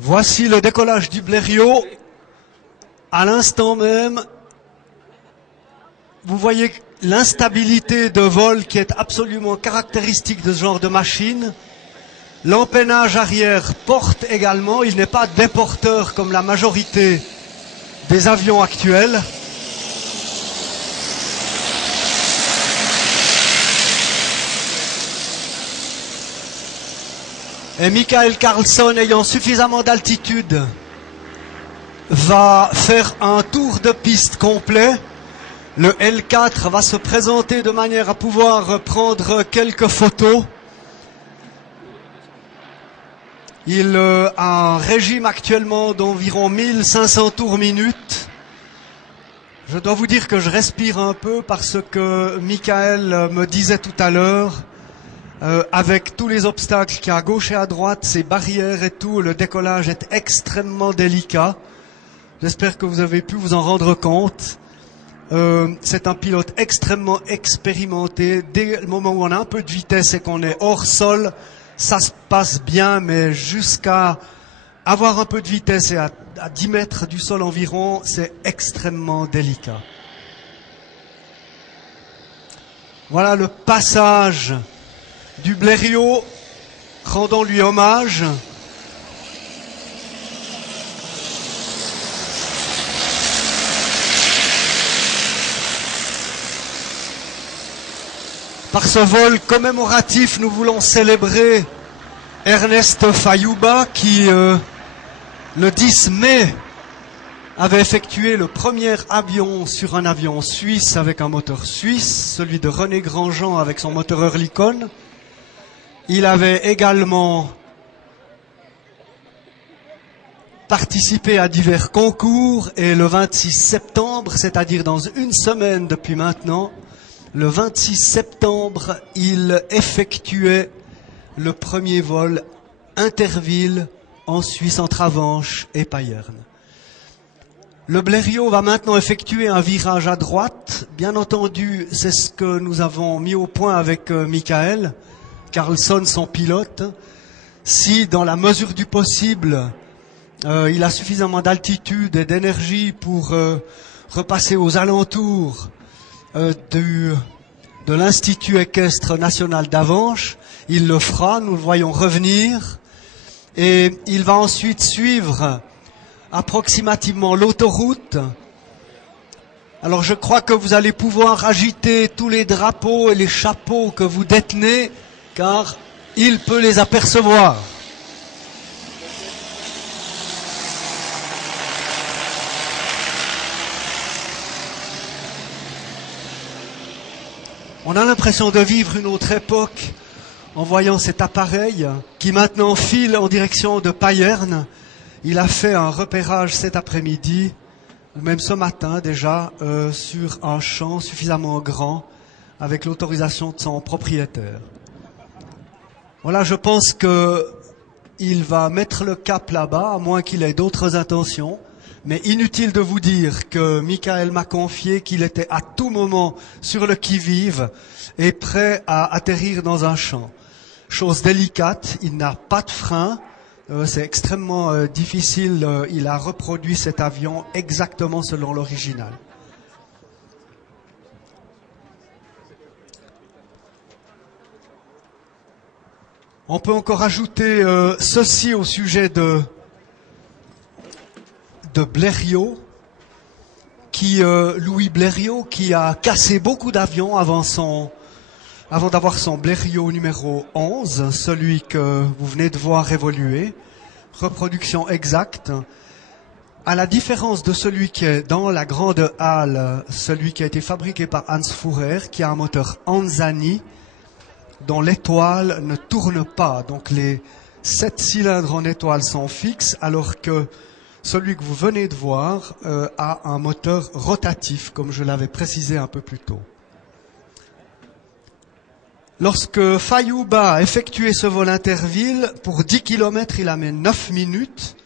Voici le décollage du Blériot. À l'instant même, vous voyez l'instabilité de vol qui est absolument caractéristique de ce genre de machine. L'empennage arrière porte également, il n'est pas déporteur comme la majorité des avions actuels. Et Michael Carlsson, ayant suffisamment d'altitude, va faire un tour de piste complet. Le L4 va se présenter de manière à pouvoir prendre quelques photos. Il a un régime actuellement d'environ 1500 tours minute. Je dois vous dire que je respire un peu parce que Michael me disait tout à l'heure, avec tous les obstacles qu'il y a à gauche et à droite, ces barrières et tout, le décollage est extrêmement délicat. J'espère que vous avez pu vous en rendre compte. C'est un pilote extrêmement expérimenté. Dès le moment où on a un peu de vitesse et qu'on est hors sol, ça se passe bien, mais jusqu'à avoir un peu de vitesse et à 10 mètres du sol environ, c'est extrêmement délicat. Voilà le passage du Blériot, rendons-lui hommage. Par ce vol commémoratif, nous voulons célébrer Ernest Fayouba qui, le 10 mai, avait effectué le premier avion sur un avion suisse avec un moteur suisse, celui de René Grandjean avec son moteur Oerlikon. Il avait également participé à divers concours et le 26 septembre, c'est-à-dire dans une semaine depuis maintenant, le 26 septembre, il effectuait le premier vol Interville en Suisse entre Avenches et Payerne. Le Blériot va maintenant effectuer un virage à droite. Bien entendu, c'est ce que nous avons mis au point avec Michael Carlsson, son pilote. Si, dans la mesure du possible, il a suffisamment d'altitude et d'énergie pour repasser aux alentours de l'Institut équestre national d'Avenches, il le fera, nous le voyons revenir, et il va ensuite suivre approximativement l'autoroute. Alors je crois que vous allez pouvoir agiter tous les drapeaux et les chapeaux que vous détenez, car il peut les apercevoir. On a l'impression de vivre une autre époque en voyant cet appareil qui maintenant file en direction de Payerne. Il a fait un repérage cet après-midi, ou même ce matin déjà, sur un champ suffisamment grand avec l'autorisation de son propriétaire. Voilà, je pense qu'il va mettre le cap là-bas, à moins qu'il ait d'autres intentions. Mais inutile de vous dire que Michael m'a confié qu'il était à tout moment sur le qui-vive et prêt à atterrir dans un champ. Chose délicate, il n'a pas de frein, c'est extrêmement difficile, il a reproduit cet avion exactement selon l'original. On peut encore ajouter ceci au sujet de Blériot, Louis Blériot, qui a cassé beaucoup d'avions avant d'avoir son Blériot numéro 11, celui que vous venez de voir évoluer, reproduction exacte. À la différence de celui qui est dans la grande halle, celui qui a été fabriqué par Hans Fourer, qui a un moteur Anzani, dont l'étoile ne tourne pas. Donc les 7 cylindres en étoile sont fixes, alors que celui que vous venez de voir a un moteur rotatif, comme je l'avais précisé un peu plus tôt. Lorsque Fayouba a effectué ce vol Interville, pour 10 km, il a mis 9 minutes.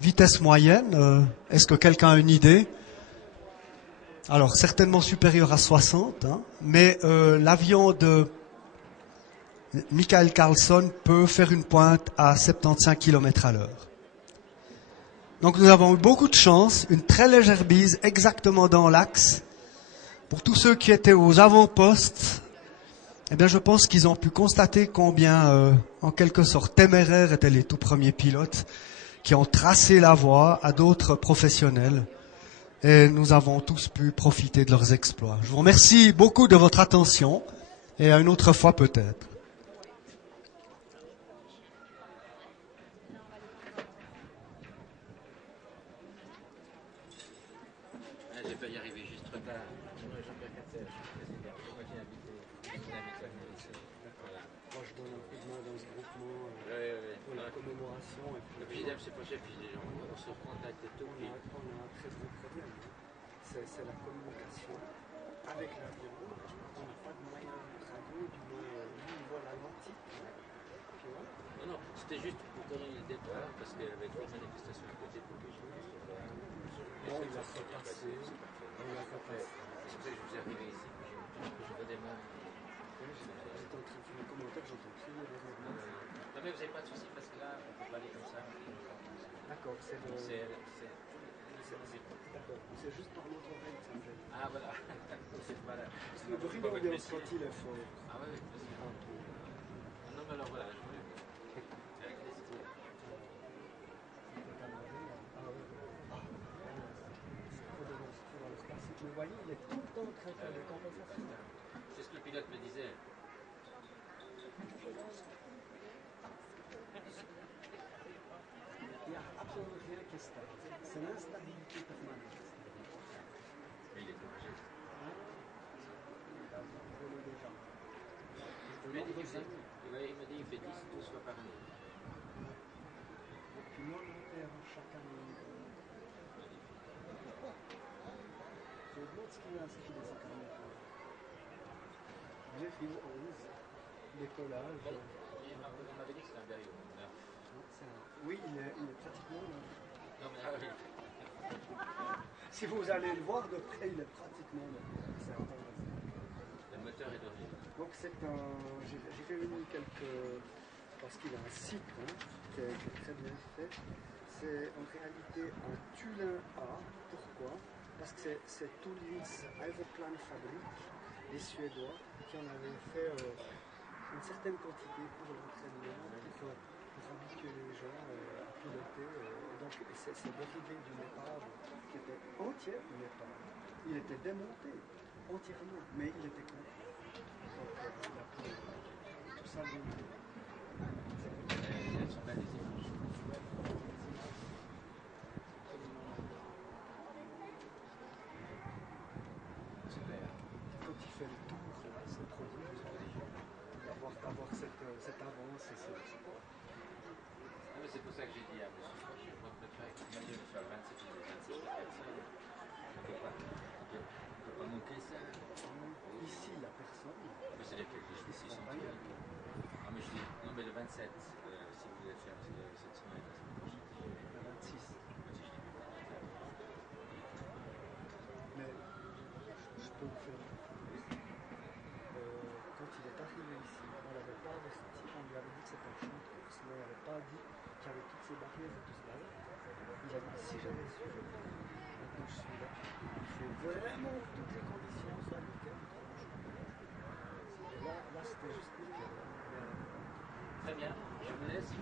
Vitesse moyenne, est-ce que quelqu'un a une idée? Alors, certainement supérieure à 60, hein, mais l'avion de Michael Carlson peut faire une pointe à 75 km à l'heure. Donc nous avons eu beaucoup de chance, une très légère bise exactement dans l'axe. Pour tous ceux qui étaient aux avant-postes, eh bien je pense qu'ils ont pu constater combien, en quelque sorte, téméraires étaient les tout premiers pilotes qui ont tracé la voie à d'autres professionnels. Et nous avons tous pu profiter de leurs exploits. Je vous remercie beaucoup de votre attention et à une autre fois peut-être. Je vais y arriver juste trop tard. Jean-Pierre Cassel, je suis président. Moi j'ai invité voilà. Moi je donne un coup de main dans ce groupement pour la commémoration. Et puis j'aime ce projet, puis on se recontacte et tout. On a un très gros problème. C'est la communication avec l'avion. Je crois qu'on n'a pas de moyen radio, du moins lui voit la lentille. Tu vois? Non, c'était juste pour donner le départ, parce qu'il y avait trois manifestations à côté pour que je Bon, il a fait passer. C'est pour ça que je vous ai arrivé ici, je redémarre. J'étais en train de faire un commentaire, j'entends plus les raisonnements. Non mais vous n'avez pas de souci, parce que là, on peut pas aller comme ça. D'accord, c'est le. D'accord, c'est juste par notre oreille que ça me gêne. Ah voilà. Voilà. Parce que le bruit d'ambiance quand il est fort. Ah oui, oui. Non mais alors voilà, je voulais. Vous voyez, il est tout le temps en train de faire des compensations. C'est ce que le pilote me disait. Il n'y a absolument rien qui est stable. C'est l'instabilité permanente. Mais il est courageux. Il a volé des gens. Il m'a dit qu'il fait 10 12 fois par année. Puis moi, mon père, chaque année. Je me demande ce qu'il a inscrit dans sa carnet. Jeffrey Owens, décollage. On m'avait dit que c'était un berriot. Oui, il est pratiquement. Non, mais oui. Si vous allez le voir de près, il est pratiquement. Le moteur est d'origine. Donc c'est un. J'ai fait venir quelques. Parce qu'il a un site qui est très bien fait. C'est en réalité un Tulin A. Pourquoi? Parce que c'est Tullins Aeroplan Fabrique, les Suédois, qui en avaient fait une certaine quantité pour l'entraînement, pour habituer les gens à piloter. Donc c'est dérivé d'une épave qui était entière, une épave. Il était démonté entièrement, mais il était complet. Donc il a pris tout ça démonté. Elles sont belles les images. Super. Quand il fait le tour, c'est trop dur d'avoir cette avance. Non, mais c'est pour ça que j'ai dit à M. Froch, je ne peux pas avec le milieu sur le 27 et le 26 personne. On ne peut pas manquer ça. Ici, la personne. Mais c'est les quelques jours, 600 km. Non, mais je dis, non, mais le 27, si vous voulez faire cette semaine, la semaine prochaine. Le 26. Mais je peux vous faire. Quand il est arrivé ici, on ne l'avait pas averti, on lui avait dit que c'était un champ de course, mais on n'avait pas dit qu'il y avait toutes ces barrières et tout cela. Il a dit si j'avais su, maintenant je suis là. Il faut vraiment que toutes les conditions soient nickel. Là c'était juste nickel. Très bien, je vous laisse.